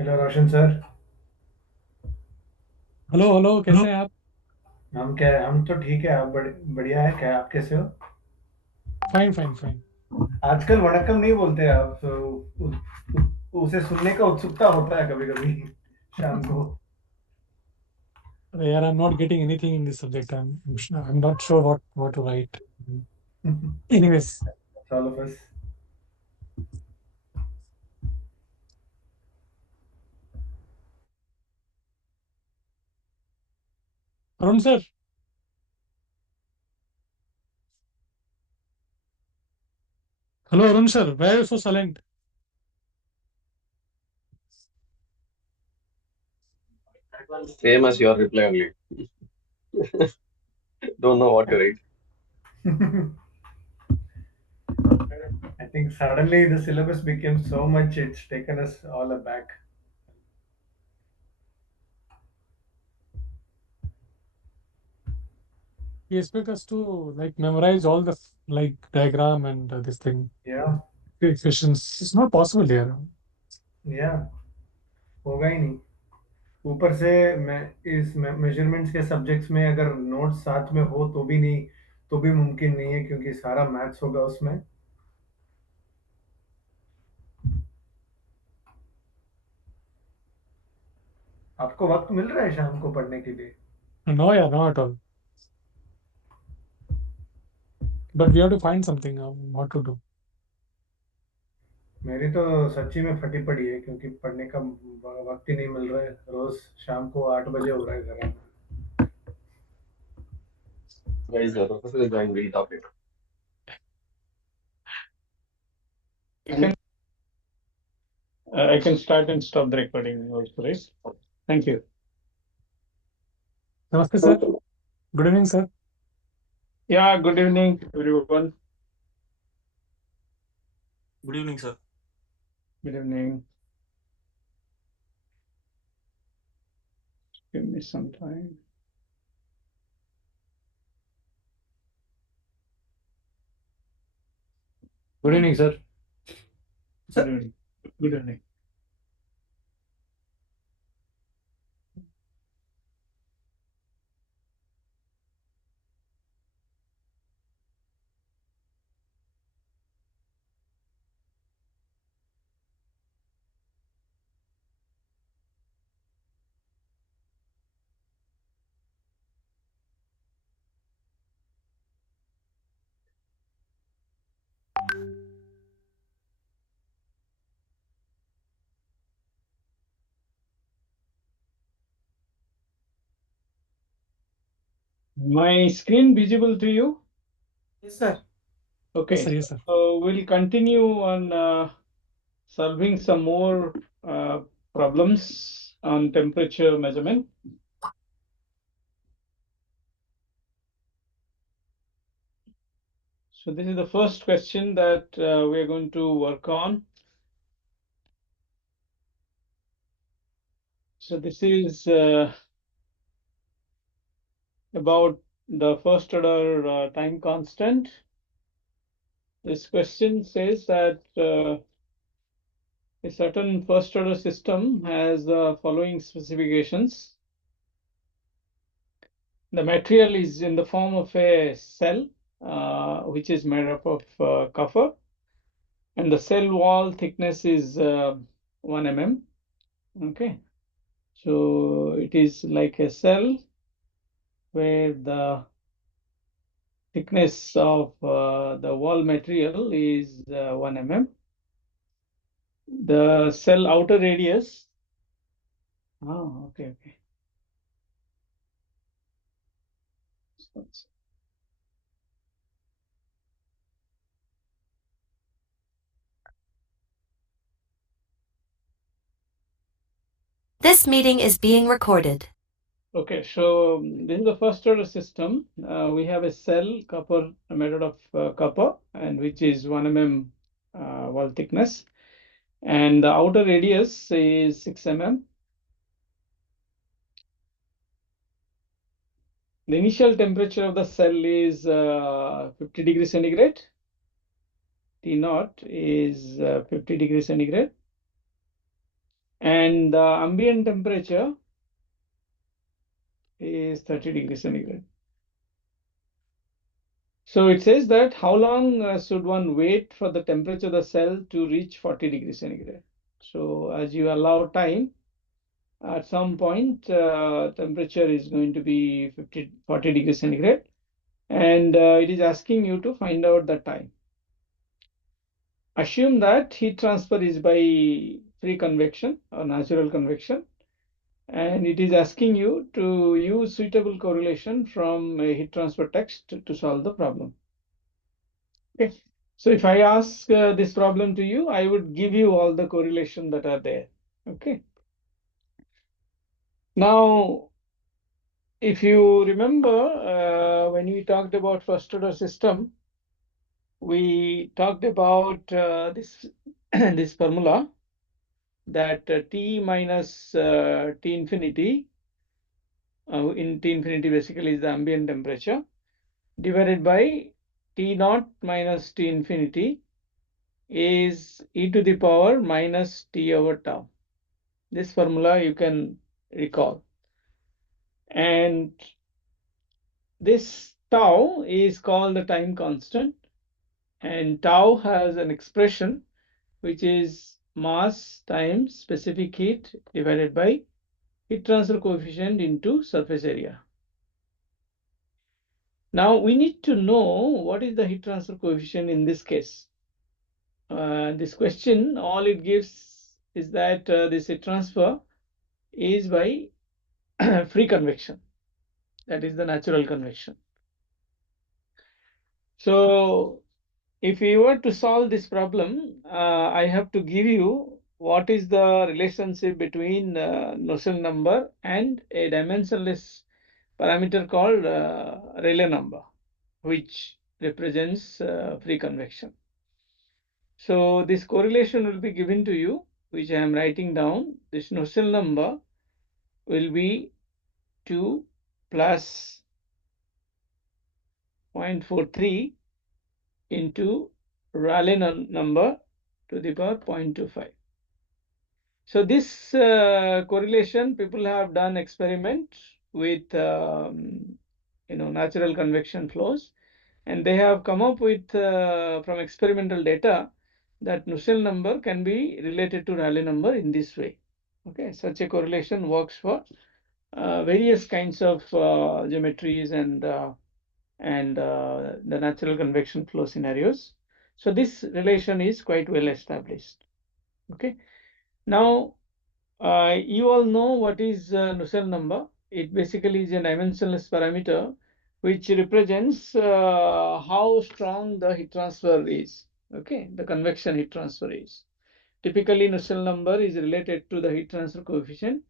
Hello रोशन sir. Hello hello, कैसे हैं आप? हम तो ठीक है। आप बढ़िया है क्या? आप कैसे हो? Fine fine fine. आजकल वणक्कम नहीं बोलते आप तो उसे सुनने का उत्सुकता होता है कभी कभी शाम को। अरे यार, I am not getting anything in this subject. I am not sure what to write. Anyways, चलो बस। Arun sir. Hello Arun sir, why are you so silent? Same as your reply only. Don't know what to write. I think suddenly the syllabus became so much, it's taken us all aback. You expect us to like memorize all the like diagram and this thing, Yeah, equations. It's not possible here. yeah, होगा ही नहीं। ऊपर से मैं इस measurements के subjects में अगर notes साथ में हो तो भी नहीं, तो भी मुमकिन नहीं है क्योंकि सारा मैथ्स होगा उसमें। आपको वक्त मिल रहा है शाम को पढ़ने के लिए? No, yeah, not at all. But we have to find something. What to do? मेरी तो सच्ची में फटी पड़ी है क्योंकि पढ़ने का वक्त ही नहीं मिल रहा है। रोज शाम को 8 बजे हो रहा है घर आना। Guys, the professor is going very topic. I can I can start and stop the recording also, right? Thank you. Namaste, sir. Good evening, sir. Yeah, good evening, everyone. Good evening, sir. Good evening. Give me some time. Good evening, sir. Good evening. Good evening. My screen visible to you? Yes, sir. Yes, sir. Okay. Yes, sir. So we'll continue on solving some more problems on temperature measurement. So this is the first question that we are going to work on. So this is about the first order time constant. This question says that a certain first order system has the following specifications. The material is in the form of a cell, which is made up of copper, and the cell wall thickness is 1 mm. Okay, so it is like a cell where the thickness of the wall material is 1 mm. The cell outer radius. Oh, okay. This meeting is being recorded. Okay, so this is the first order system. We have a cell copper made out of copper, and which is 1 mm wall thickness, and the outer radius is 6 mm. The initial temperature of the cell is 50 degrees centigrade. T naught is 50 degrees centigrade. and the ambient temperature is 30 degrees centigrade. So it says that how long should one wait for the temperature of the cell to reach 40 degrees centigrade. So as you allow time, at some point temperature is going to be 40 degrees centigrade, and it is asking you to find out the time. Assume that heat transfer is by free convection or natural convection, and it is asking you to use suitable correlation from a heat transfer text to solve the problem. Okay, so if I ask this problem to you, I would give you all the correlation that are there. Okay, now if you remember when we talked about first order system, we talked about this this formula that T minus T infinity, in T infinity basically is the ambient temperature, divided by T naught minus T infinity is e to the power minus T over tau. This formula you can recall. And this tau is called the time constant, and tau has an expression which is mass times specific heat divided by heat transfer coefficient into surface area. Now we need to know what is the heat transfer coefficient in this case. This question, all it gives is that this heat transfer is by free convection, that is the natural convection. So if we were to solve this problem, I have to give you what is the relationship between Nusselt number and a dimensionless parameter called Rayleigh number, which represents free convection. So this correlation will be given to you, which I am writing down. This Nusselt number will be 2 plus 0.43 into Rayleigh number to the power 0.25. So this correlation, people have done experiment with natural convection flows, and they have come up with from experimental data that Nusselt number can be related to Rayleigh number in this way. Okay, such a correlation works for various kinds of geometries and the natural convection flow scenarios. So this relation is quite well established. Okay, now you all know what is Nusselt number. It basically is a dimensionless parameter which represents how strong the heat transfer is. Okay, the convection heat transfer is. Typically, Nusselt number is related to the heat transfer coefficient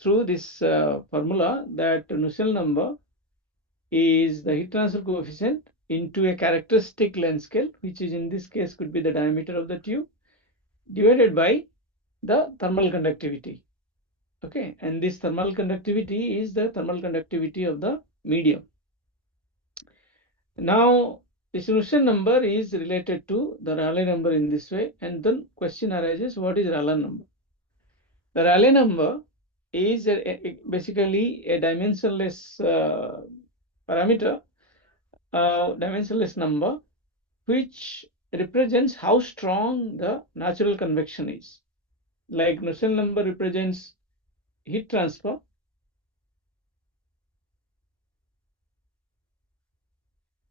through this formula that Nusselt number is the heat transfer coefficient into a characteristic length scale, which is in this case could be the diameter of the tube, divided by the thermal conductivity. Okay, and this thermal conductivity is the thermal conductivity of the medium. Now this Nusselt number is related to the Rayleigh number in this way, and then question arises, what is Rayleigh number? The Rayleigh number is basically a dimensionless parameter, dimensionless number, which represents how strong the natural convection is. Like Nusselt number represents heat transfer,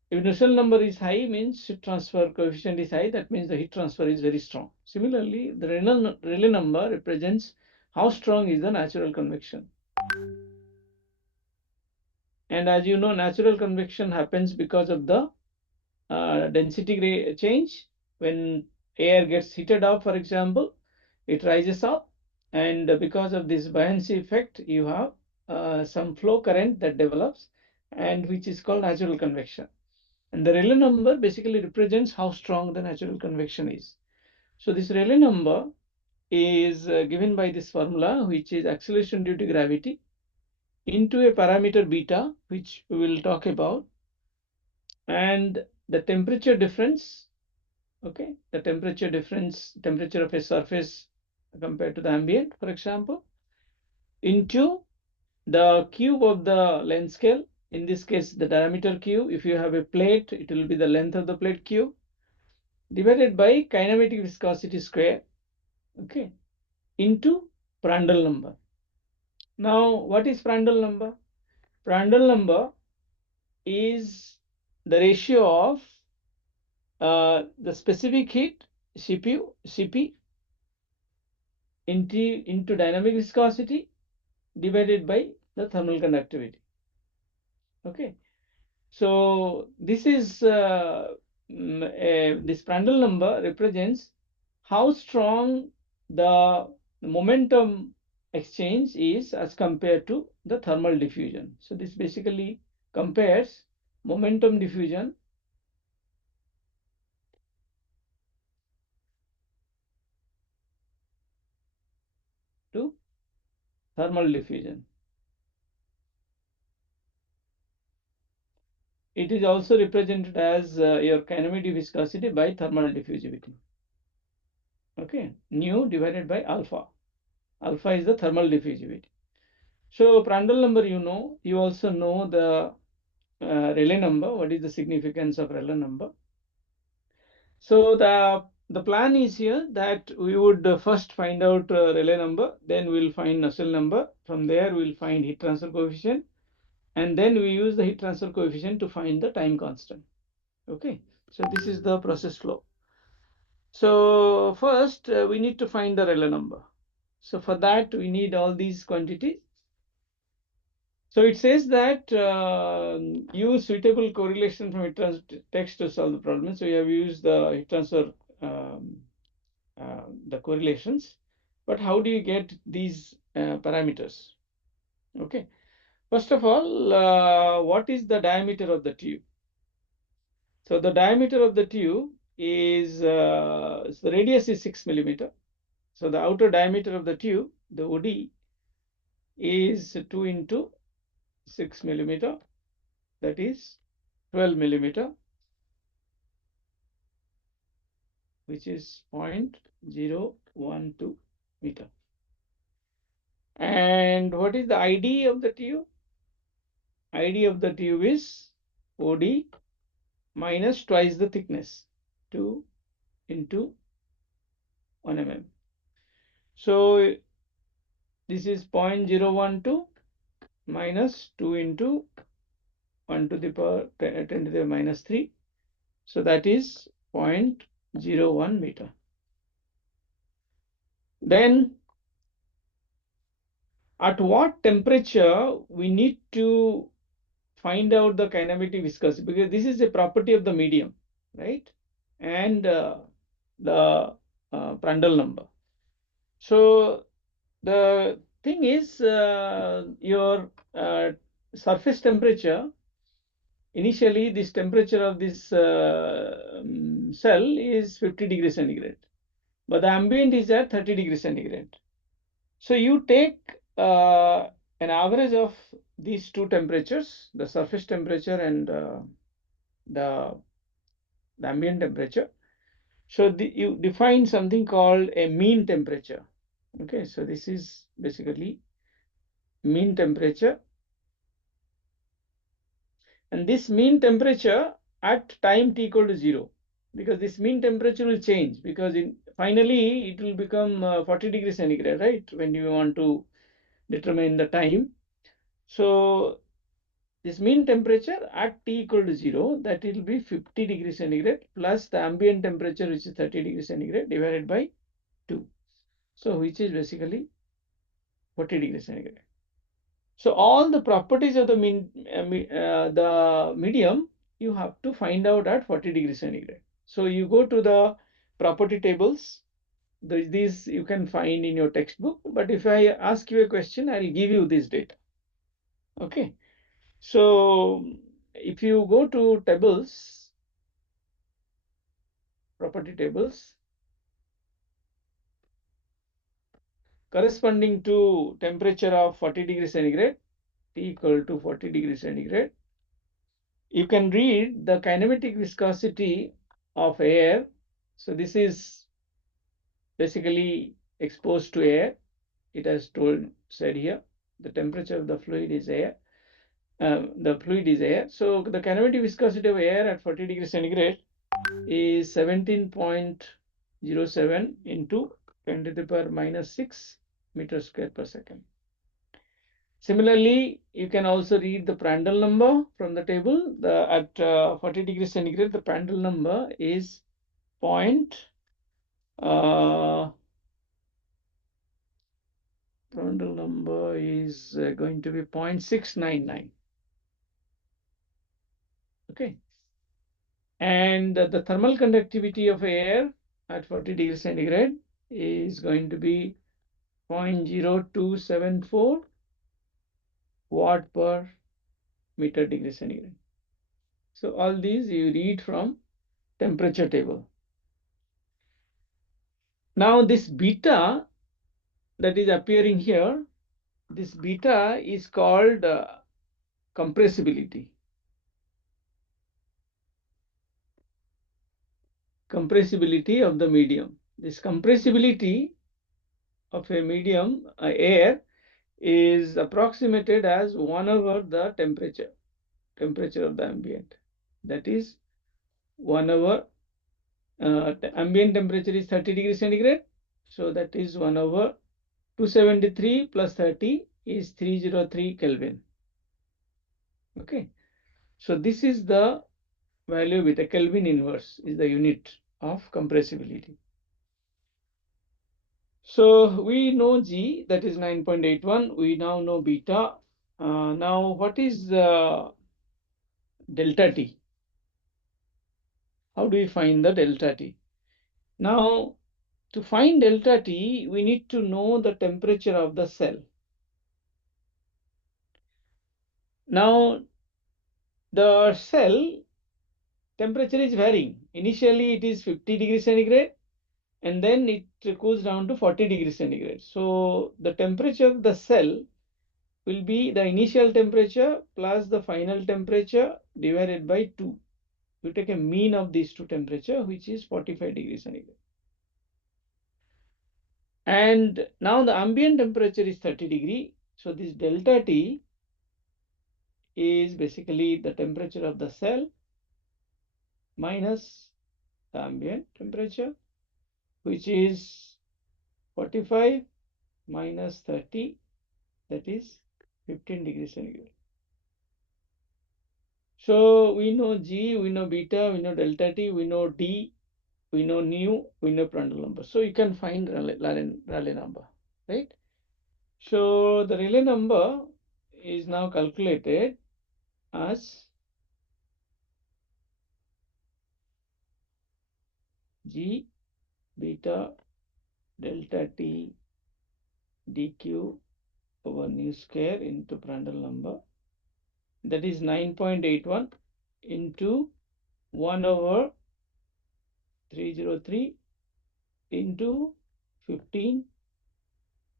if Nusselt number is high, means heat transfer coefficient is high, that means the heat transfer is very strong. Similarly, the Rayleigh number represents how strong is the natural convection. And as you know, natural convection happens because of the density change. When air gets heated up, for example, it rises up, and because of this buoyancy effect, you have some flow current that develops, and which is called natural convection. And the Rayleigh number basically represents how strong the natural convection is. So this Rayleigh number is given by this formula, which is acceleration due to gravity into a parameter beta, which we will talk about, and the temperature difference. Okay, the temperature difference, temperature of a surface compared to the ambient, for example, into the cube of the length scale. In this case, the diameter cube. If you have a plate, it will be the length of the plate cube divided by kinematic viscosity square, okay, into Prandtl number. Now, what is Prandtl number? Prandtl number is the ratio of the specific heat Cp into dynamic viscosity divided by the thermal conductivity. Okay, so this is this Prandtl number represents how strong the momentum exchange is as compared to the thermal diffusion. So this basically compares momentum diffusion to thermal diffusion. It is also represented as your kinematic viscosity by thermal diffusivity. Okay, nu divided by alpha. Alpha is the thermal diffusivity. So Prandtl number, you also know the Rayleigh number. What is the significance of Rayleigh number? So the plan is here that we would first find out Rayleigh number, then we'll find Nusselt number. From there, we'll find heat transfer coefficient, and then we use the heat transfer coefficient to find the time constant. Okay, so this is the process flow. So first, we need to find the Rayleigh number. So for that, we need all these quantities. So it says that use suitable correlation from heat transfer text to solve the problem. So we have used the heat transfer the correlations, but how do you get these parameters? Okay, first of all, what is the diameter of the tube? So the diameter of the tube is the radius is 6 millimeter. So the outer diameter of the tube, the OD, is 2 into 6 millimeter, that is 12 millimeter, which is 0.012 meter. And what is the ID of the tube? ID of the tube is OD minus twice the thickness, 2 into 1 mm. So this is 0.012 minus 2 into 1 to the power 10 to the minus 3. So that is 0.01 meter. Then at what temperature we need to find out the kinematic viscosity, because this is a property of the medium, right? And the Prandtl number. So the thing is your surface temperature, initially this temperature of this cell is 50 degrees centigrade, but the ambient is at 30 degrees centigrade. So you take an average of these two temperatures, the surface temperature and the ambient temperature. So you define something called a mean temperature. Okay, so this is basically mean temperature, and this mean temperature at time t equal to 0, because this mean temperature will change, because finally it will become 40 degrees centigrade, right, when you want to determine the time. So this mean temperature at t equal to 0, that will be 50 degrees centigrade plus the ambient temperature, which is 30 degrees centigrade, divided by 2. So which is basically 40 degrees centigrade. So all the properties of the medium you have to find out at 40 degrees centigrade. So you go to the property tables. These you can find in your textbook, but if I ask you a question, I'll give you this data. Okay, so if you go to tables, property tables, corresponding to temperature of 40 degrees centigrade, T equal to 40 degrees centigrade, you can read the kinematic viscosity of air. So this is basically exposed to air. It has said here the temperature of the fluid is air. The fluid is air. So the kinematic viscosity of air at 40 degrees centigrade is 17.07 into 10 to the power minus 6 meters square per second. Similarly, you can also read the Prandtl number from the table. At 40 degrees centigrade, the Prandtl number is Prandtl number is going to be 0.699. Okay. And the thermal conductivity of air at 40 degrees centigrade is going to be 0.0274 watt per meter degree centigrade. So all these you read from temperature table. Now this beta that is appearing here, this beta is called compressibility. Compressibility of the medium. This compressibility of a medium, air, is approximated as 1 over the temperature of the ambient. That is 1 over ambient temperature is 30 degrees centigrade. So that is 1 over 273 plus 30 is 303 Kelvin. Okay. So this is the value with a Kelvin inverse is the unit of compressibility. So we know G, that is 9.81. We now know beta. Now what is delta T? How do we find the delta T? Now to find delta T, we need to know the temperature of the cell. Now the cell temperature is varying. Initially it is 50 degrees centigrade and then it cools down to 40 degrees centigrade. So the temperature of the cell will be the initial temperature plus the final temperature divided by 2. You take a mean of these two temperatures, which is 45 degrees centigrade. And now the ambient temperature is 30 degree. So this delta T is basically the temperature of the cell minus the ambient temperature, which is 45 minus 30, that is 15 degrees centigrade. So we know G, we know beta, we know delta T, we know D, we know nu, we know Prandtl number. So you can find Rayleigh number, right? So the Rayleigh number is now calculated as G beta delta T dq over nu square into Prandtl number, that is 9.81 into 1 over 303 into 15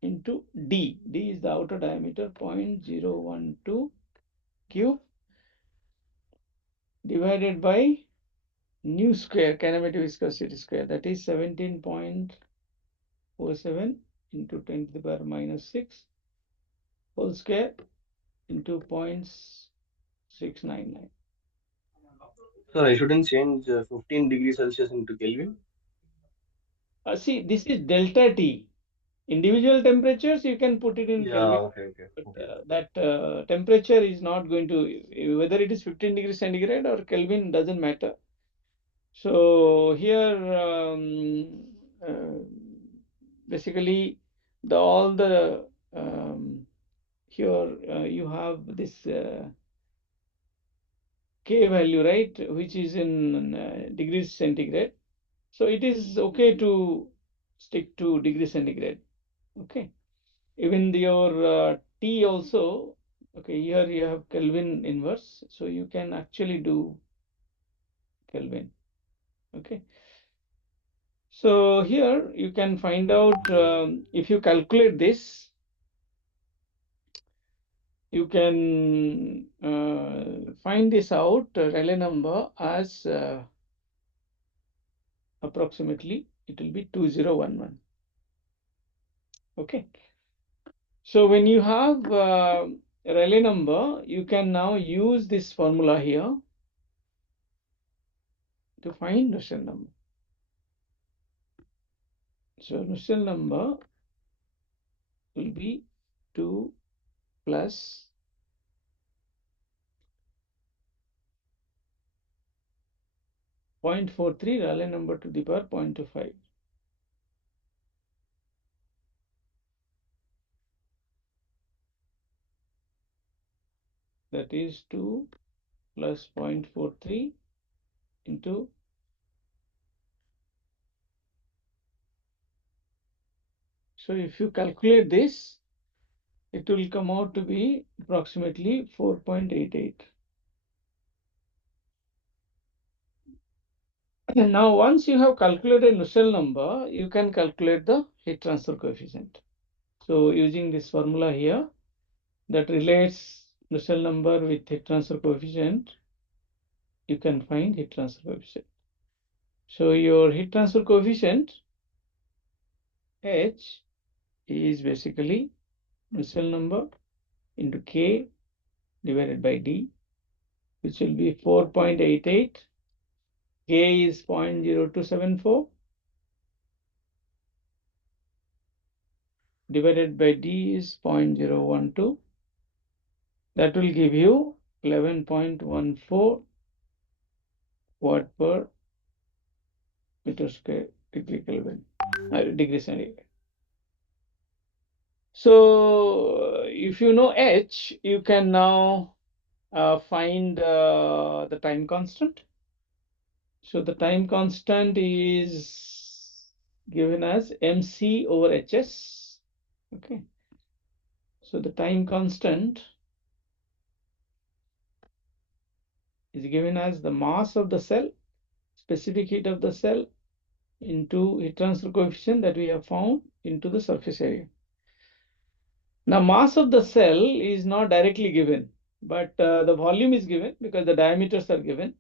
into D. D is the outer diameter, 0.012 cube, divided by nu square, kinematic viscosity square, that is 17.47 into 10 to the power minus 6 whole square into 0.699. So I shouldn't change 15 degrees Celsius into Kelvin. See, this is delta T. Individual temperatures you can put it in Kelvin. Okay. But that temperature is not going to, whether it is 15 degrees centigrade or Kelvin, doesn't matter. So here basically all the here you have this K value, right, which is in degrees centigrade. So it is okay to stick to degree centigrade. Okay. Even your T also, okay, here you have Kelvin inverse. So you can actually do Kelvin. Okay. So here you can find out if you calculate this, you can find this out Rayleigh number as approximately it will be 2011. Okay. So when you have Rayleigh number, you can now use this formula here to find Russell number. So Russell number will be 2 plus 0.43 Rayleigh number to the power 0.25. That is 2 plus 0.43 into so if you calculate this, it will come out to be approximately 4.88. Now, once you have calculated Nusselt number, you can calculate the heat transfer coefficient. So, using this formula here that relates Nusselt number with heat transfer coefficient, you can find heat transfer coefficient. So, your heat transfer coefficient H is basically Nusselt number into K divided by D, which will be 4.88. K is 0.0274 divided by D is 0.012. That will give you 11.14 watt per meter square degree Kelvin, degree centigrade. So if you know H, you can now find the time constant. So the time constant is given as mc over hs. Okay. So the time constant is given as the mass of the cell, specific heat of the cell into heat transfer coefficient that we have found into the surface area. Now mass of the cell is not directly given, but the volume is given because the diameters are given,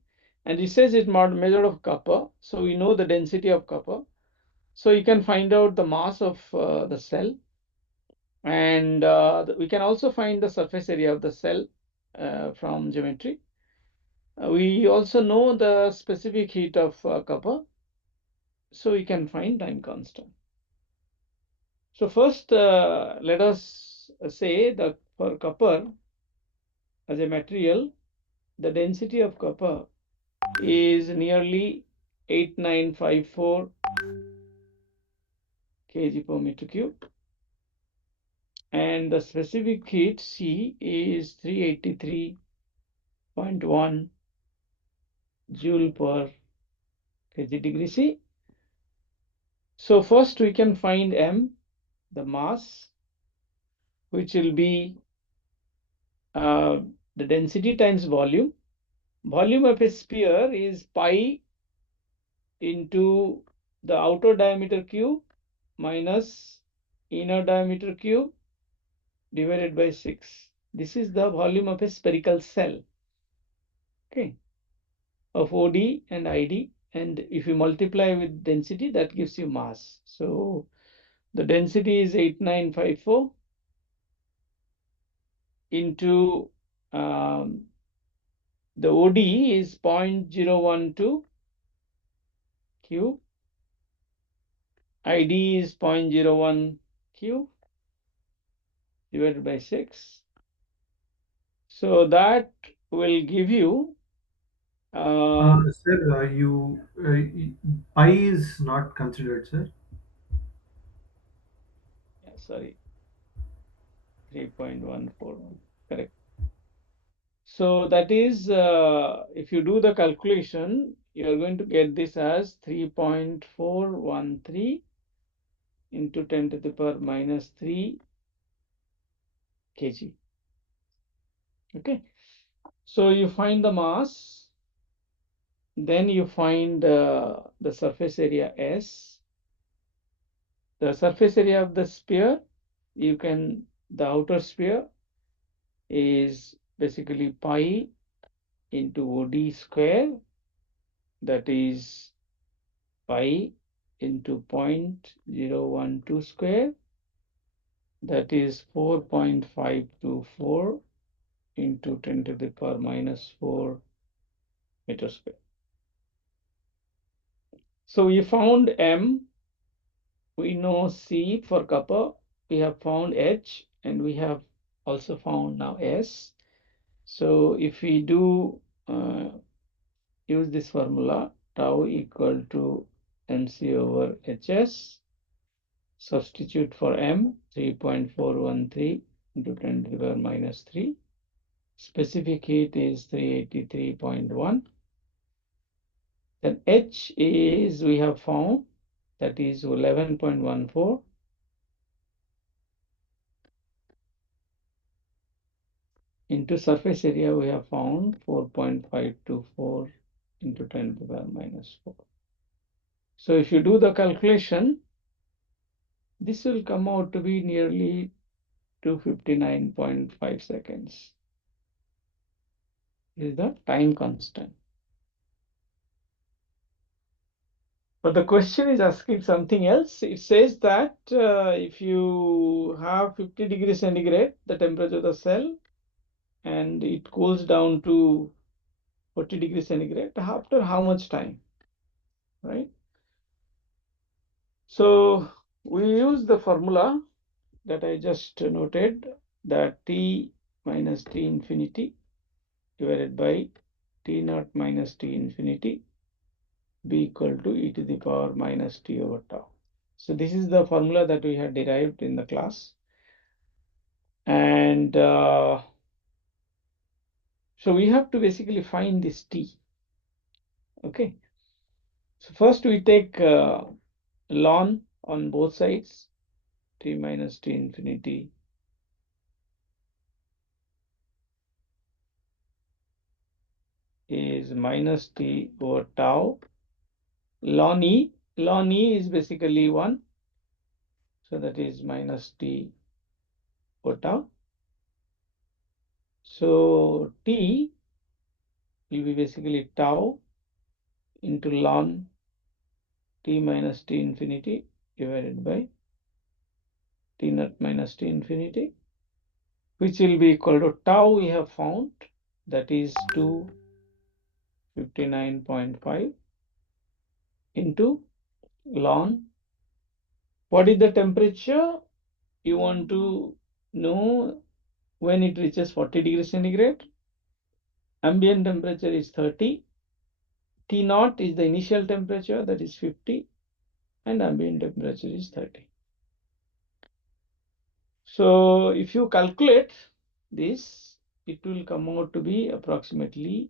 and it says it's measured of copper, so we know the density of copper. So you can find out the mass of the cell, and we can also find the surface area of the cell from geometry. We also know the specific heat of copper, so we can find time constant. So first, let us say that for copper as a material, the density of copper is nearly 8954 kg per meter cube, and the specific heat C is 383.1 joule per kg degree C. So first we can find M, the mass, which will be the density times volume. Volume of a sphere is pi into the outer diameter cube minus inner diameter cube divided by 6. This is the volume of a spherical cell, okay, of OD and ID. And if you multiply with density, that gives you mass. So the density is 8954 into the OD is 0.012 cube, ID is 0.01 cube divided by 6. So that will give you Sir, pi is not considered, sir. sorry, 3.141, correct. So that is, if you do the calculation, you are going to get this as 3.413 into 10 to the power minus 3 kg. Okay. So you find the mass, then you find the surface area S. The surface area of the sphere, the outer sphere is basically pi into OD square, that is pi into 0.012 square that is 4.524 into 10 to the power minus 4 meters square. So we found M, we know C for copper, we have found H, and we have also found now S. So if we do use this formula, tau equal to MC over HS, substitute for M, 3.413 into 10 to the power minus 3. Specific heat is 383.1. Then H is, we have found, that is 11.14 into surface area, we have found 4.524 into 10 to the power minus 4. So if you do the calculation, this will come out to be nearly 259.5 seconds. This is the time constant. But the question is asking something else. It says that if you have 50 degrees centigrade, the temperature of the cell, and it cools down to 40 degrees centigrade, after how much time, right? So we use the formula that I just noted, that T minus T infinity divided by T naught minus T infinity be equal to e to the power minus T over tau. So this is the formula that we had derived in the class. And so we have to basically find this T. Okay. So first we take ln on both sides, T minus T infinity is minus T over tau. Ln E is basically 1. So that is minus T over tau. So T will be basically tau into ln T minus T infinity divided by T naught minus T infinity, which will be equal to tau we have found, that is 259.5 into ln. What is the temperature? You want to know when it reaches 40 degrees centigrade. Ambient temperature is 30. T naught is the initial temperature, that is 50, and ambient temperature is 30. So if you calculate this, it will come out to be approximately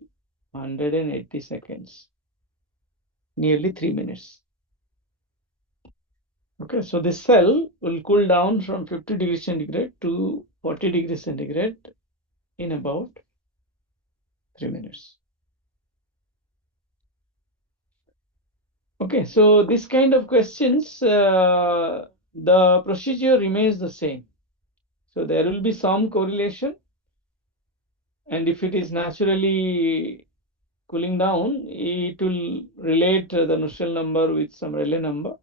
180 seconds, nearly 3 minutes. Okay, so this cell will cool down from 50 degrees centigrade to 40 degrees centigrade in about 3 minutes. Okay, so this kind of questions, the procedure remains the same. So there will be some correlation, and if it is naturally cooling down, it will relate the Nusselt number with some Rayleigh number.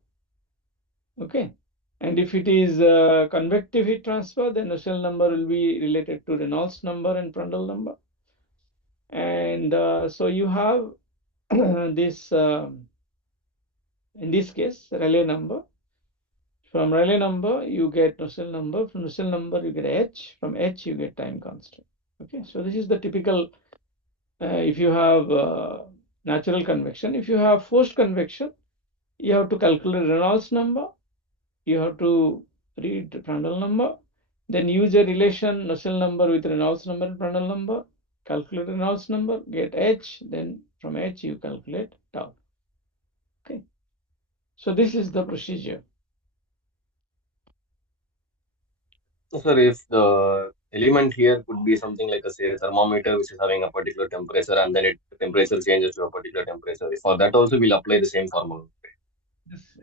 Okay, and if it is convective heat transfer, then Nusselt number will be related to Reynolds number and Prandtl number. And so you have this, in this case, Rayleigh number. From Rayleigh number, you get Nusselt number. From Nusselt number, you get H. From H, you get time constant. Okay, so this is the typical, if you have natural convection. If you have forced convection, you have to calculate Reynolds number. You have to read Prandtl number. Then use a relation Nusselt number with Reynolds number and Prandtl number. Calculate Reynolds number, get H. Then from H, you calculate tau. Okay, so this is the procedure. Sir, if the element here could be something like say a thermometer which is having a particular temperature and then the temperature changes to a particular temperature, for that also we'll apply the same formula.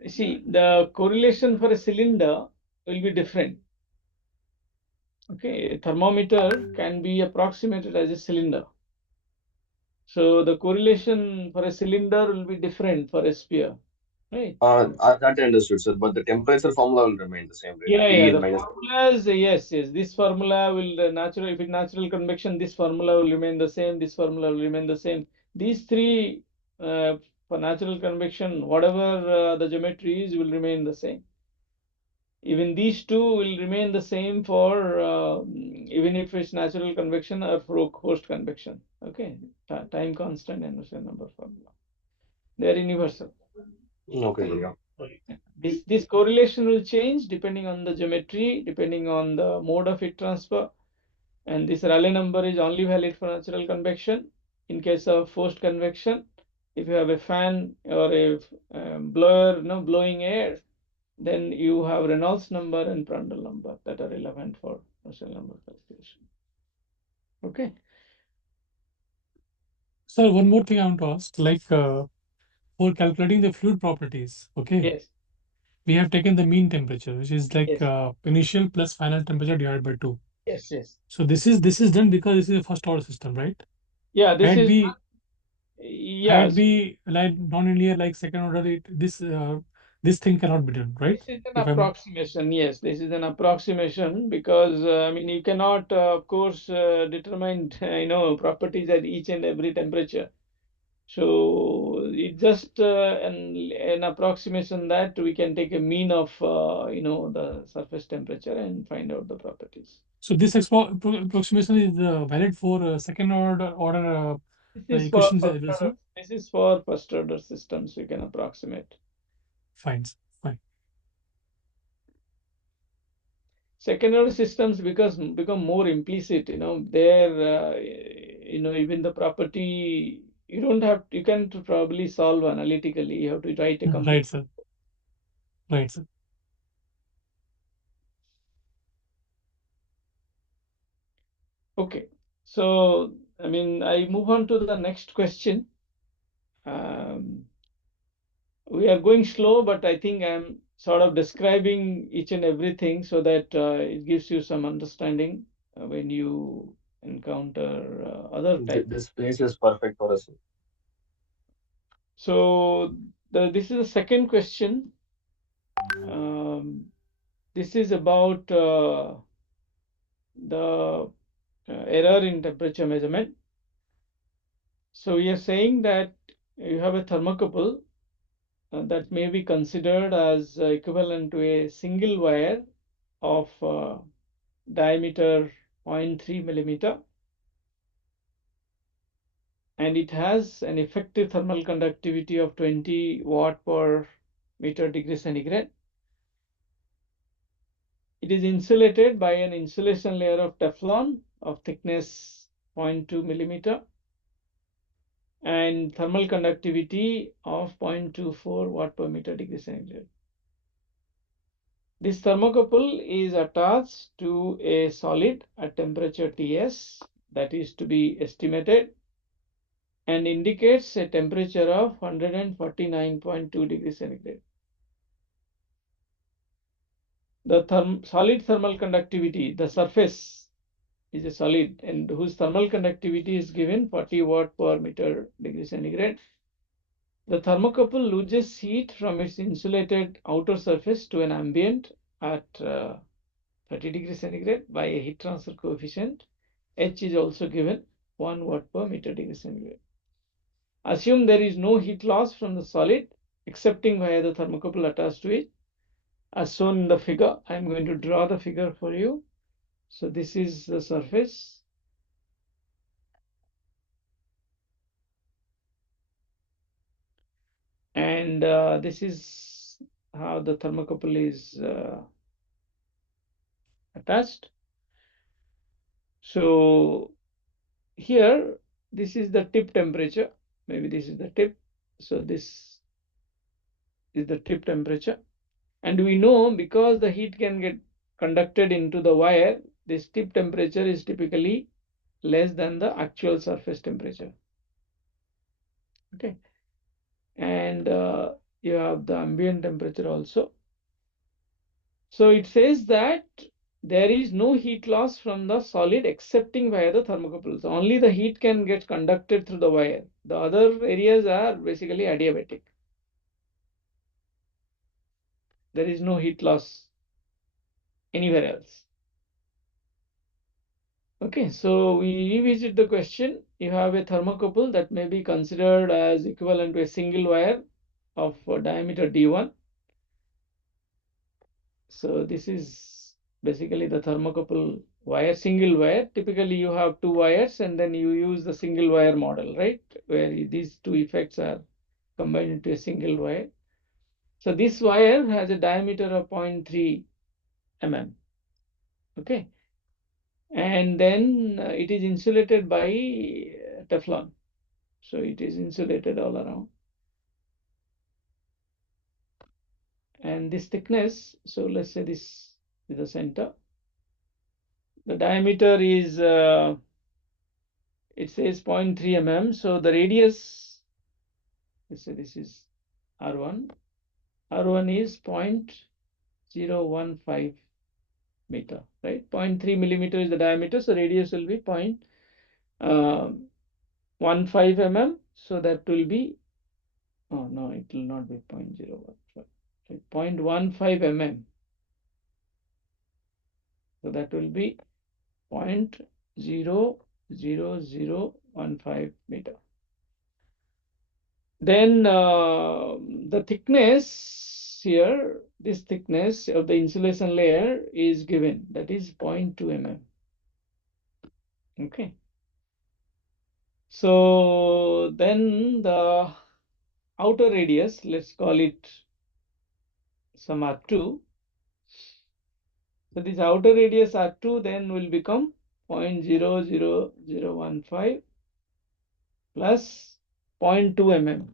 See, the correlation for a cylinder will be different. Okay, a thermometer can be approximated as a cylinder. So the correlation for a cylinder will be different for a sphere. right? That I understood, sir. But the temperature formula will remain the same, right? Yeah, T yeah. and The minus. formulas, yes. This formula will natural. If it's natural convection, this formula will remain the same. This formula will remain the same. These three for natural convection, whatever the geometry is, will remain the same. Even these two will remain the same for even if it's natural convection or forced convection. Okay, time constant and Reynolds number formula. They are universal. Okay, yeah. This correlation will change depending on the geometry, depending on the mode of heat transfer, and this Rayleigh number is only valid for natural convection. In case of forced convection, if you have a fan or a blower, blowing air, then you have Reynolds number and Prandtl number that are relevant for Reynolds number calculation. Okay. Sir, one more thing I want to ask, like for calculating the fluid properties, okay, Yes. we have taken the mean temperature, which is like Yes. initial plus final temperature divided by 2. Yes. Yes. So this is done because this is a first order system, right? Yeah. This Had is. we Yes. like non-linear like second order, this thing cannot be done, right? This is an If I'm approximation. Yes, this is an approximation because I mean you cannot, of course, determine properties at each and every temperature. So it's just an approximation that we can take a mean of the surface temperature and find out the properties. so this approximation is valid for second order This is for equations first also. order. This is for first order systems. We can approximate. Fine, sir, fine. Second order systems become more implicit. There, even the property you can probably solve analytically. You have to write a complete. Right, sir. Right, sir. Okay, so I mean, I move on to the next question. We are going slow, but I think I'm sort of describing each and everything so that it gives you some understanding when you encounter other types. This place is perfect for us. So this is the second question. This is about the error in temperature measurement. So we are saying that you have a thermocouple that may be considered as equivalent to a single wire of diameter 0.3 millimeter, and it has an effective thermal conductivity of 20 watt per meter degree centigrade. It is insulated by an insulation layer of Teflon of thickness 0.2 millimeter and thermal conductivity of 0.24 watt per meter degree centigrade. This thermocouple is attached to a solid at temperature Ts that is to be estimated and indicates a temperature of 149.2 degrees centigrade. The solid thermal conductivity, the surface is a solid and whose thermal conductivity is given 40 watt per meter degree centigrade. The thermocouple loses heat from its insulated outer surface to an ambient at 30 degrees centigrade by a heat transfer coefficient. H is also given 1 watt per meter degree centigrade. Assume there is no heat loss from the solid excepting via the thermocouple attached to it. As shown in the figure, I am going to draw the figure for you. So this is the surface. And this is how the thermocouple is attached. So here, this is the tip temperature. Maybe this is the tip. So this is the tip temperature. And we know because the heat can get conducted into the wire, this tip temperature is typically less than the actual surface temperature. Okay. And you have the ambient temperature also. So it says that there is no heat loss from the solid excepting via the thermocouples. Only the heat can get conducted through the wire. The other areas are basically adiabatic. There is no heat loss anywhere else. Okay, so we revisit the question. You have a thermocouple that may be considered as equivalent to a single wire of diameter d1. So this is basically the thermocouple wire, single wire. Typically you have two wires and then you use the single wire model, right? Where these two effects are combined into a single wire. So this wire has a diameter of 0.3 mm. Okay. And then it is insulated by Teflon. So it is insulated all around. And this thickness, so let's say this is the center. The diameter is, it says 0.3 mm. So the radius, let's say this is R1. R1 is 0.015 meter, right? 0.3 millimeter is the diameter. So radius will be 0.15 mm. So that will be, oh no, it will not be 0.015, 0.15 mm. So that will be 0.00015 meter. Then the thickness here, this thickness of the insulation layer is given, that is 0.2 mm. Okay. So then the outer radius, let's call it some R2. So this outer radius R2 then will become 0.00015 plus 0.2 mm.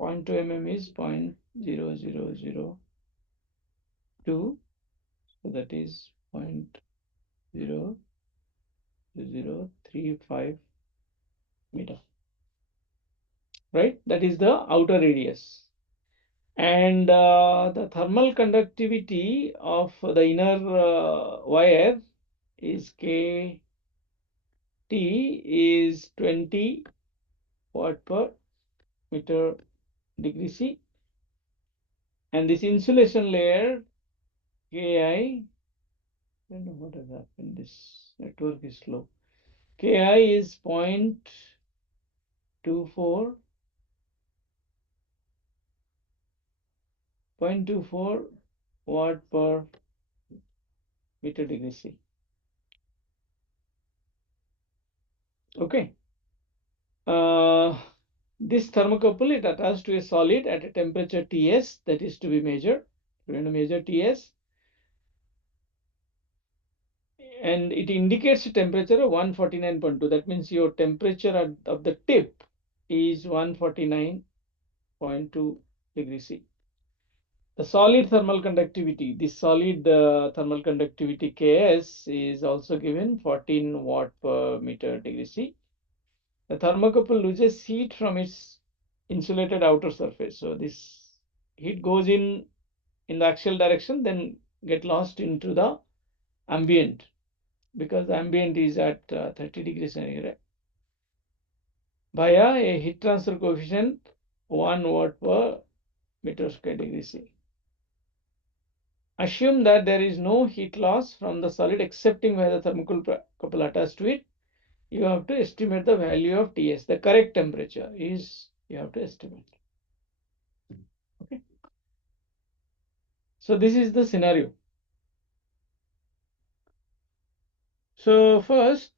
0.2 mm is 0.0002. So that is 0.0035 meter. Right? That is the outer radius. And the thermal conductivity of the inner wire is KT is 20 watt per meter degree C. And this insulation layer Ki, I don't know what has happened. This network is slow. Ki is 0.24 watt per meter degree C. Okay. This thermocouple, it attached to a solid at a temperature Ts that is to be measured. We're going to measure Ts. And it indicates a temperature of 149.2. That means your temperature of the tip is 149.2 degrees C. The solid thermal conductivity, this solid thermal conductivity Ks is also given 14 watt per meter degree C. The thermocouple loses heat from its insulated outer surface. So this heat goes in the axial direction, then get lost into the ambient, because the ambient is at 30 degrees centigrade, via a heat transfer coefficient 1 watt per meter square degree C. Assume that there is no heat loss from the solid excepting where the thermocouple attached to it. You have to estimate the value of Ts. The correct temperature is, you have to estimate. Okay. So this is the scenario. So first,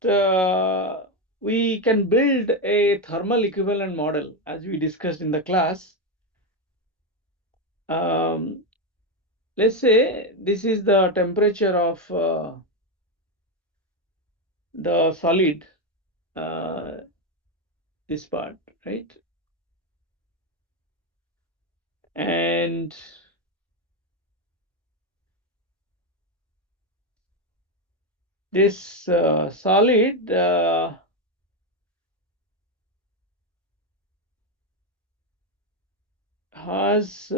we can build a thermal equivalent model as we discussed in the class. Let's say this is the temperature of the solid, this part, right? And this solid has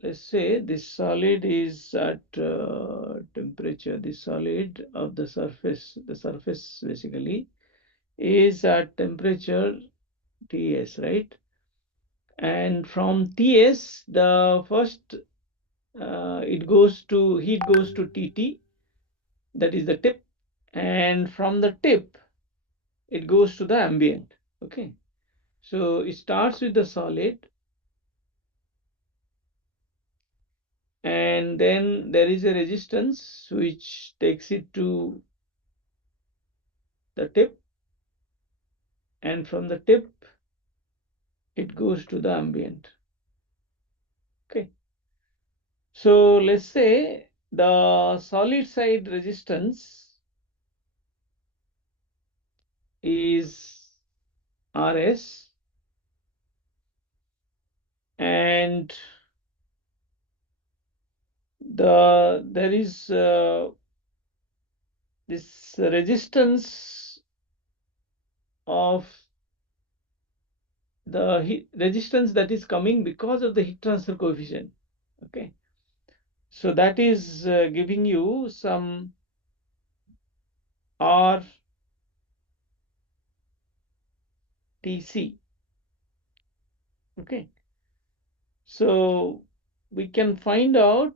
let's say this solid is at temperature, the solid of the surface basically is at temperature Ts, right? And from Ts, the first heat goes to Tt, that is the tip, and from the tip it goes to the ambient. Okay, so it starts with the solid, and then there is a resistance which takes it to the tip, and from the tip it goes to the ambient. Okay, so let's say the solid side resistance is Rs, and there is this resistance of the heat resistance that is coming because of the heat transfer coefficient. Okay, so that is giving you some RTC. Okay, so we can find out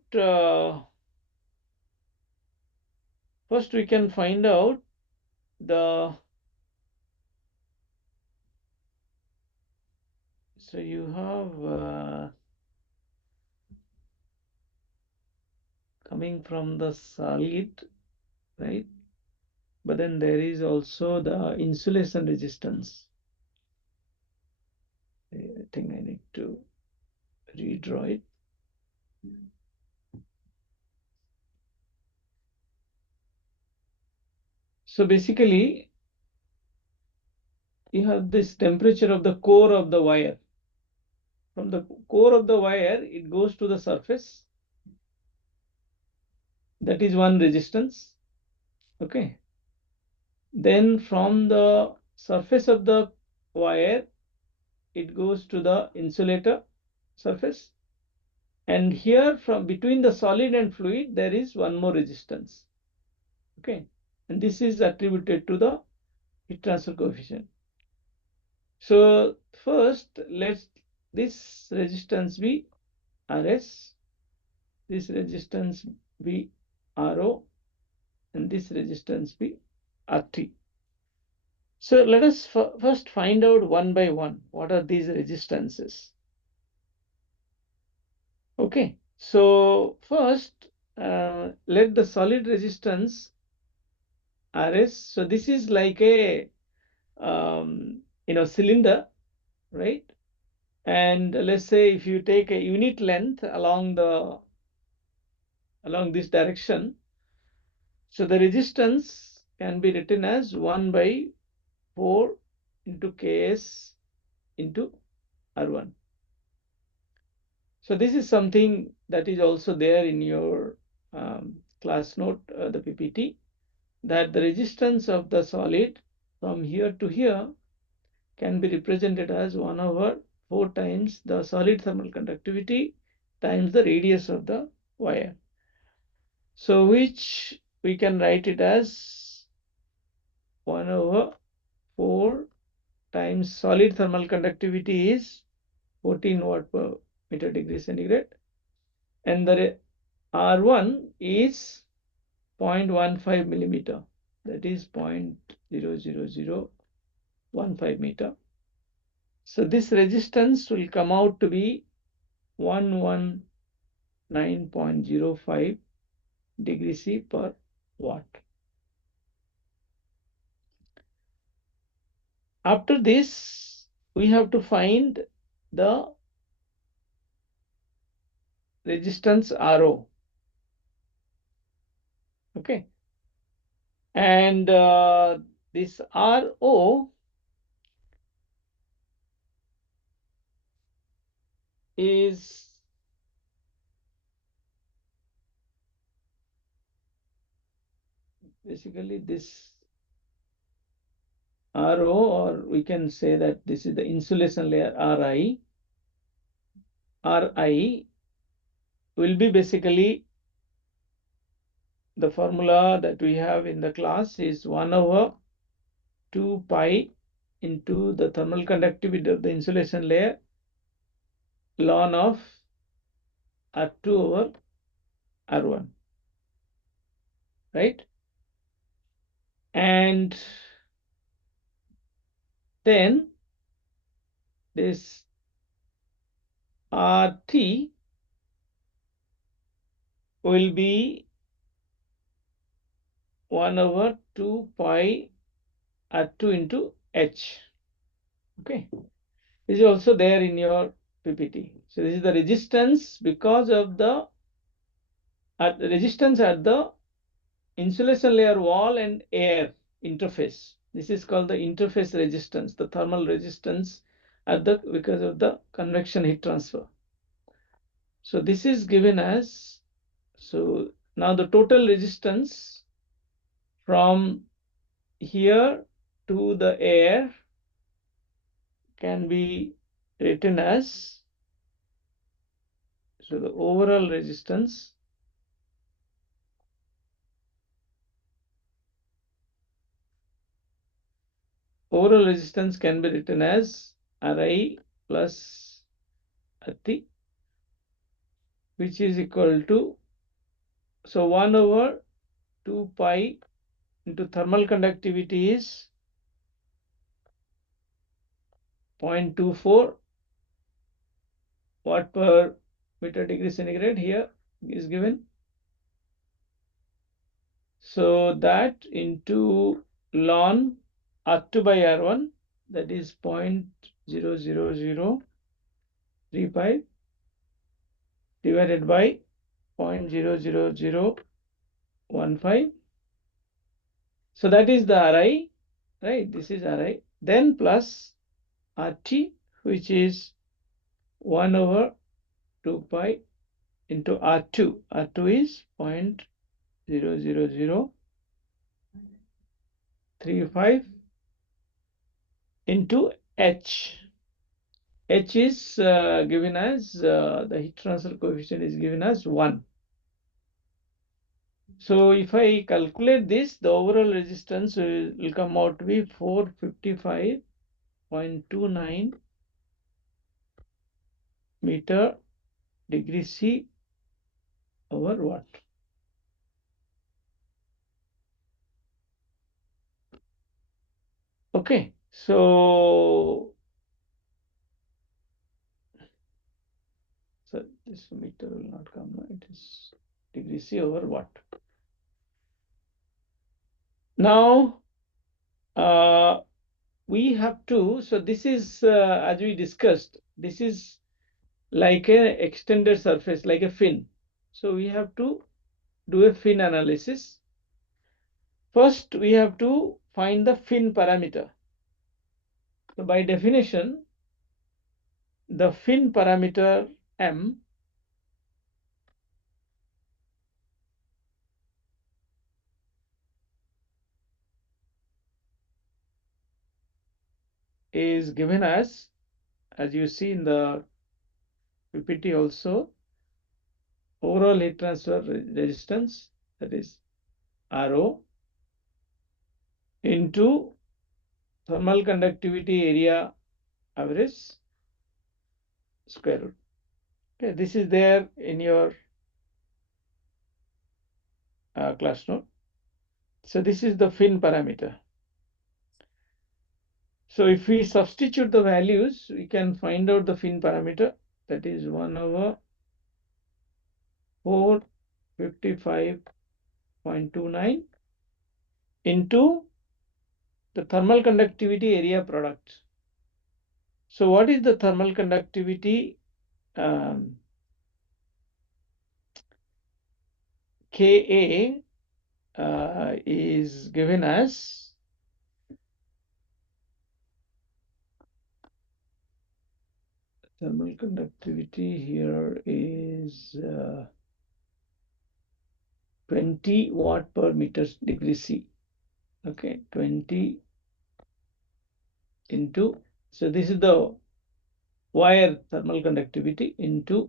first we can find out the, so you have coming from the solid, right? But then there is also the insulation resistance. I think I need to redraw it. So basically, you have this temperature of the core of the wire. From the core of the wire, it goes to the surface. That is one resistance. Okay. Then from the surface of the wire, it goes to the insulator surface. And here from between the solid and fluid, there is one more resistance. Okay. And this is attributed to the heat transfer coefficient. So first, let this resistance be Rs, this resistance be Ro, and this resistance be RT. So let us first find out one by one what are these resistances. Okay, so first let the solid resistance Rs. So this is like a cylinder, right? And let's say if you take a unit length along this direction, so the resistance can be written as 1 by 4 into Ks into R1. So this is something that is also there in your class note, the PPT, that the resistance of the solid from here to here can be represented as 1 over 4 times the solid thermal conductivity times the radius of the wire. So which we can write it as 1 over 4 times solid thermal conductivity is 14 watt per meter degree centigrade, and the R1 is 0.15 millimeter, that is 0.00015 meter. So this resistance will come out to be 119.05 degree C per watt. After this, we have to find the resistance Ro. Okay, and this Ro is basically this Ro, or we can say that this is the insulation layer Ri. Ri will be basically the formula that we have in the class is 1 over 2 pi into the thermal conductivity of the insulation layer ln of R2 over R1, right? And then this RT will be 1 over 2 pi R2 into H. Okay, this is also there in your PPT. So this is the resistance because of the resistance at the insulation layer wall and air interface. This is called the interface resistance, the thermal resistance at the because of the convection heat transfer. So this is given as, so now the total resistance from here to the air can be written as, so the overall resistance can be written as Ri plus Ati, which is equal to, so 1 over 2 pi into thermal conductivity is 0.24 watt per meter degree centigrade here is given. So that into ln R2 by R1, that is 0.00035 divided by 0.00015. So that is the Ri, right? This is Ri. Then plus RT, which is 1 over 2 pi into R2. R2 is 0.00035 into H. H is given as, the heat transfer coefficient is given as 1. So if I calculate this, the overall resistance will come out to be 455.29 meter degree C over watt. Okay, so this meter will not come, it is degree C over watt. Now we have to, so this is as we discussed, this is like an extended surface, like a fin. So we have to do a fin analysis. First we have to find the fin parameter. So by definition, the fin parameter M is given as you see in the PPT also, overall heat transfer resistance, that is RO, into thermal conductivity area average square root. Okay, this is there in your class note. So this is the fin parameter. So if we substitute the values, we can find out the fin parameter, that is 1 over 455.29 into the thermal conductivity area product. So what is the thermal conductivity? Ka is given as thermal conductivity here is 20 watt per meter degree C. Okay, 20 into, so this is the wire thermal conductivity into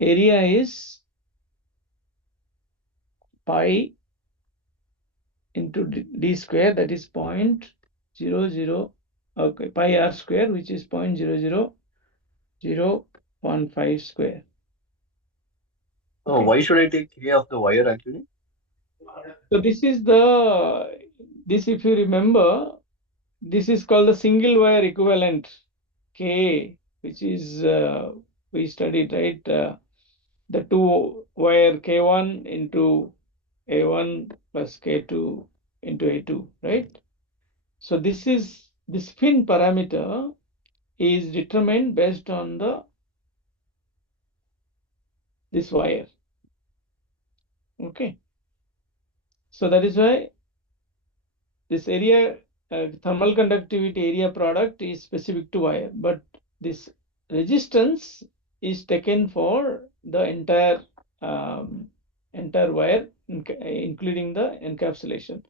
area is pi into d square, that is 0.00, okay, pi r square, which is 0.00015 square. Oh, why should I take K of the wire actually? So this is if you remember, this is called the single wire equivalent K, which is we studied, right? The two wire K1 into A1 plus K2 into A2, right? So this fin parameter is determined based on this wire. Okay. So that is why this area thermal conductivity area product is specific to wire, but this resistance is taken for the entire wire, including the encapsulation.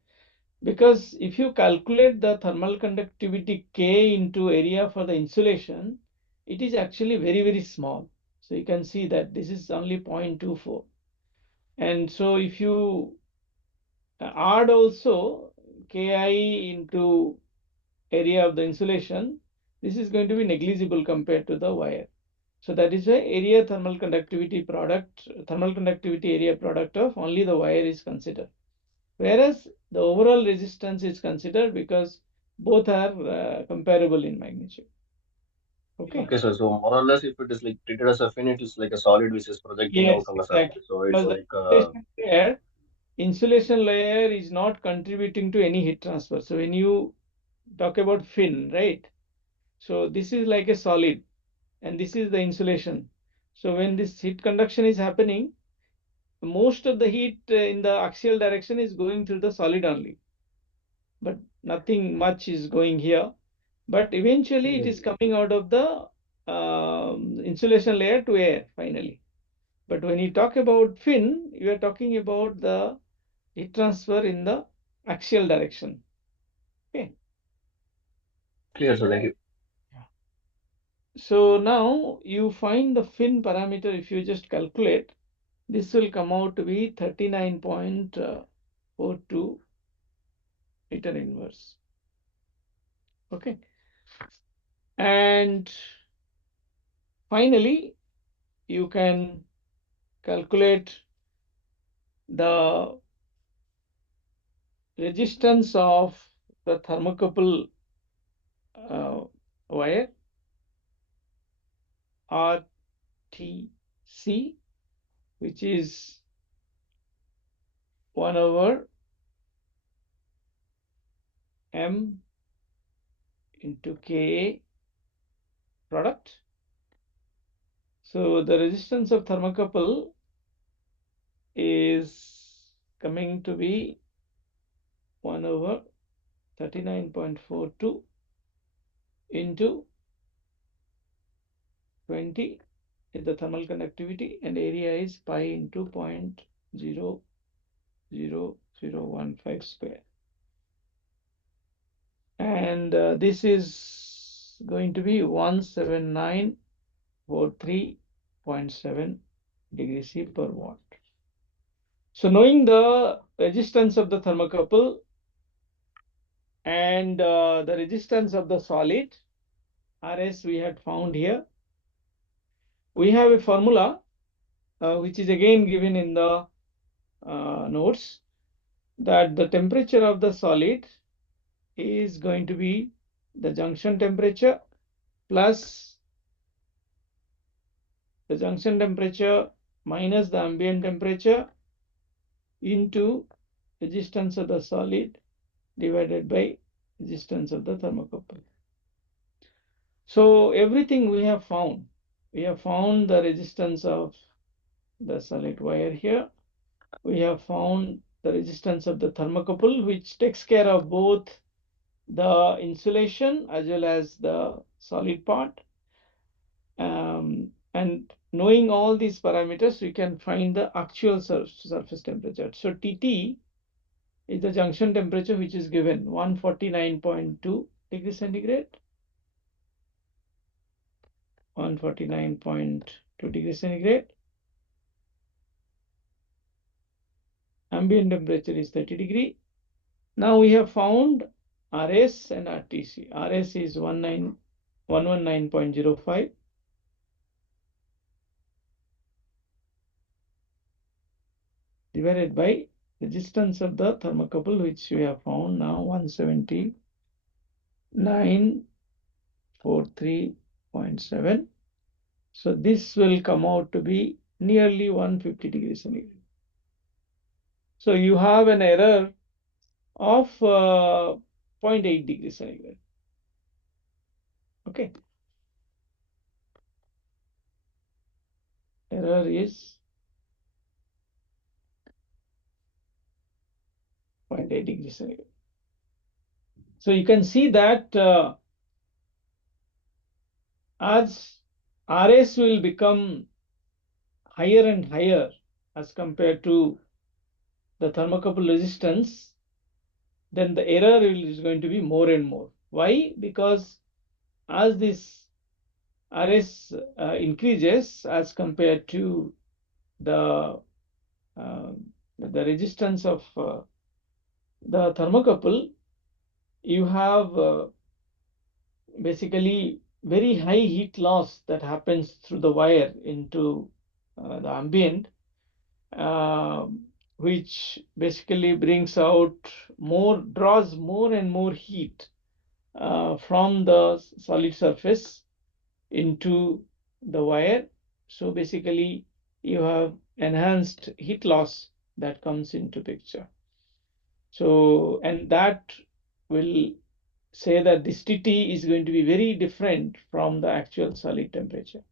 Because if you calculate the thermal conductivity K into area for the insulation, it is actually very, very small. So you can see that this is only 0.24. And so if you add also Ki into area of the insulation, this is going to be negligible compared to the wire. So that is why area thermal conductivity area product of only the wire is considered. Whereas the overall resistance is considered because both are comparable in magnitude. Okay. Okay, sir. So more or less, if it is like treated as a fin, it is like a solid which is projecting out Yes, on the exactly. surface. So it's Because like the insulation layer is not contributing to any heat transfer. So when you talk about fin, right? So this is like a solid, and this is the insulation. So when this heat conduction is happening, most of the heat in the axial direction is going through the solid only, but nothing much is going here. But eventually it is coming out of the insulation layer to air finally. But when you talk about fin, you are talking about the heat transfer in the axial direction. Okay. clear. So thank you. So now you find the fin parameter. If you just calculate, this will come out to be 39.42 meter inverse. Okay. And finally, you can calculate the resistance of the thermocouple wire RTC, which is 1 over M into Ka product. So the resistance of thermocouple is coming to be 1 over 39.42 into 20 is the thermal conductivity, and area is pi into 0.00015 square. And this is going to be 17943.7 degrees C per watt. So knowing the resistance of the thermocouple and the resistance of the solid, Rs we had found here, we have a formula which is again given in the notes, that the temperature of the solid is going to be the junction temperature plus the junction temperature minus the ambient temperature into resistance of the solid divided by resistance of the thermocouple. So everything we have found. We have found the resistance of the solid wire here. We have found the resistance of the thermocouple, which takes care of both the insulation as well as the solid part. And knowing all these parameters, we can find the actual surface temperature. So Tt is the junction temperature, which is given 149.2 degrees centigrade. 149.2 degrees centigrade. Ambient temperature is 30 degree. Now we have found RS and RTC. RS is 119.05. Divided by resistance of the thermocouple, which we have found now 179.43.7. So this will come out to be nearly 150 degrees centigrade. So you have an error of 0.8 degrees centigrade. Okay. Error is 0.8 degrees centigrade. So you can see that as RS will become higher and higher as compared to the thermocouple resistance, then the error is going to be more and more. Why? Because as this RS increases as compared to the resistance of the thermocouple, you have basically very high heat loss that happens through the wire into the ambient, which basically brings out draws more and more heat from the solid surface into the wire. So basically you have enhanced heat loss that comes into picture. So, and that will say that this TT is going to be very different from the actual solid temperature.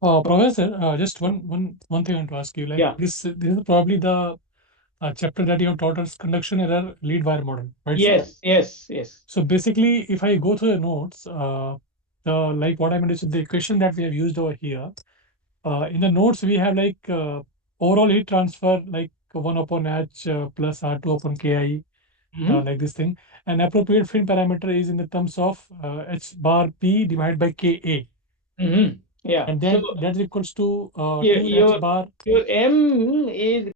Professor, just one thing I want to ask you. Like, Yeah. this is probably the chapter that you have taught us, conduction error lead wire model, right? Yes, yes. So basically, if I go through the notes, like what I meant is the equation that we have used over here. In the notes, we have like overall heat transfer like 1 upon H plus R2 upon Ki, like this thing. And appropriate fin parameter is in the terms of H bar P divided by Ka. Yeah. And then that equals to 2 H bar. Your M is